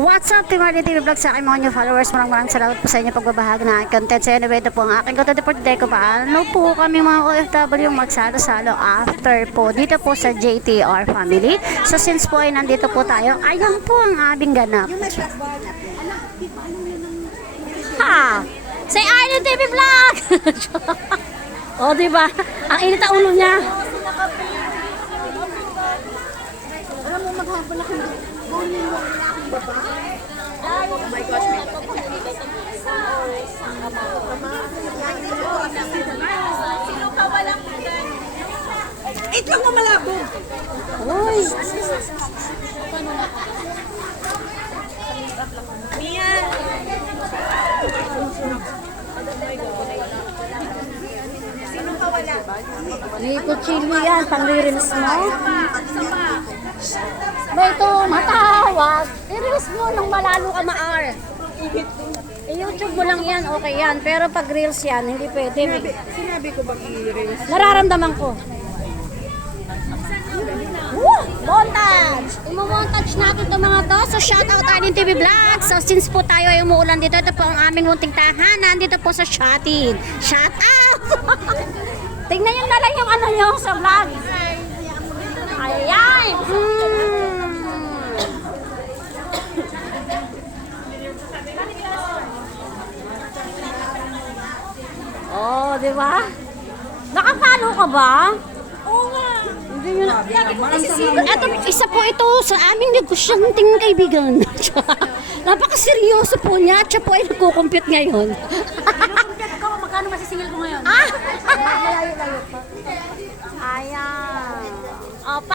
What's up, Team RD TV Vlog sa aking mga new followers. Maraming salamat po sa inyo pagbabahagi ng aking content. So anyway, ito po ang aking content for today. Kung paano po kami mga OFW magsalo-salo after po dito po sa JTR family. So since po ay nandito po tayo, ayan po ang aming ganap. Ha! Say RD TV Vlog! O, diba? Ang init ang ulo niya. Alam mo, maghapon ako morning mo ang aking baba. Oh my gosh, may sino ka walang it lang mo malabo. Uy! Mia! Sino ka wala? Lipo chili yan, pang-reels mo. Ba ito, matawag. I-reels mo nung malalo ka maar. I-YouTube mo lang yan, okay yan. Pero pag reels yan, hindi pwede. Sinabi ko bang i-reels? Nararamdaman ko. Woo! Montage! Imo-montage natin itong mga to. So shoutout tayo ng TV Vlog. So since po tayo ay umuulan dito, ito po ang aming munting tahanan. Dito po sa Shotid. Shoutout! Tingnan nyo na lang yung ano nyo sa vlog. Ayan! Oh, di ba? Nakapalo ka ba? Oo nga. Hindi yun. Eto, isa po ito sa aming negosyanteng kaibigan. Napakaseryoso po niya. Siya po ay nagko-compute ngayon. Kinukumpit ko, magkano masisingil ko ngayon? Ayan.